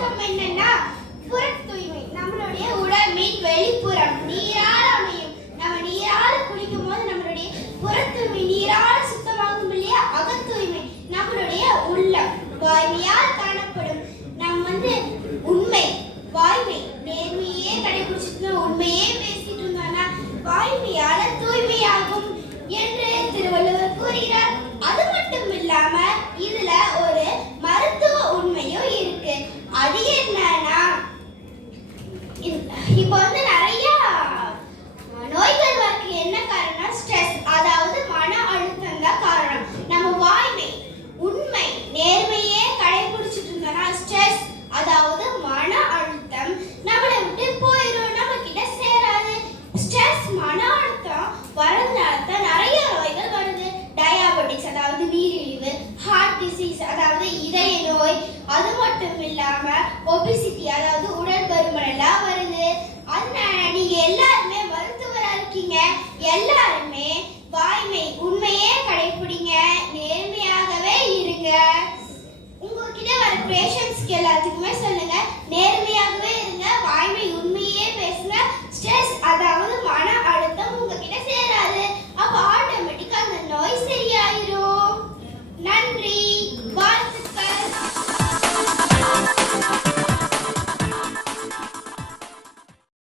ஒழுக்கம் என்னன்னா புற தூய்மை. நம்மளுடைய உடம்பின் வெளிப்புறம் நீரால் அமையும். நம்ம நீரால் குளிக்கும் போது நம்மளுடைய புற தூய்மை நீரால் சுத்தமாகும் இல்லையா, அக தூய்மை. நம்மளுடைய உள்ளம் வாய்மையால் காணப்படும். நம்ம உண்மை வாய்மை நேர்மையே கடைபிடிச்சிட்டு உண்மையே பேசிட்டு இருந்தோம்னா வாய்மையால தூய்மையாகும் என்று திருவள்ளுவர் கூறுகிறார். அது மட்டும் இல்லாம இதுல ஒரு மருத்துவ உண்மையும் இருக்கு. அது என்னன்னா, இப்போ நிறைய நோய்கள் வரக்கு என்ன காரணம்? ஸ்ட்ரெஸ், அதாவது மன அழுத்தம் தான் காரணம். நம்ம வாய்மை உண்மை நேர்மையே கடைபிடிச்சிட்டு இருந்தோம்னா ஸ்ட்ரெஸ், அதாவது மன அழுத்தம் நம்மளை விட்டு போயிடும், நம்ம கிட்ட சேராது. ஸ்ட்ரெஸ் மன அழுத்தம் வரதுனால நிறைய நோய்கள் வருது. டயாபெட்டிக்ஸ், அதாவது நீரிழிவு, ஹார்ட் டிசீஸ், அதாவது இதய நோய், அது மட்டும் இல்லாம ஒபிசிட்டி, அதாவது உடல் பருமன் எல்லாம் வருது. அதனால நீங்க எல்லாருமே மருத்துவரா இருக்கீங்க, எல்லாருமே வாய்மை உண்மையே கடைபிடிங்க, நேர்மையாகவே இருங்க. உங்ககிட்ட வர பேஷண்ட்ஸ்க்கு எல்லாத்துக்குமே சொல்லுங்க,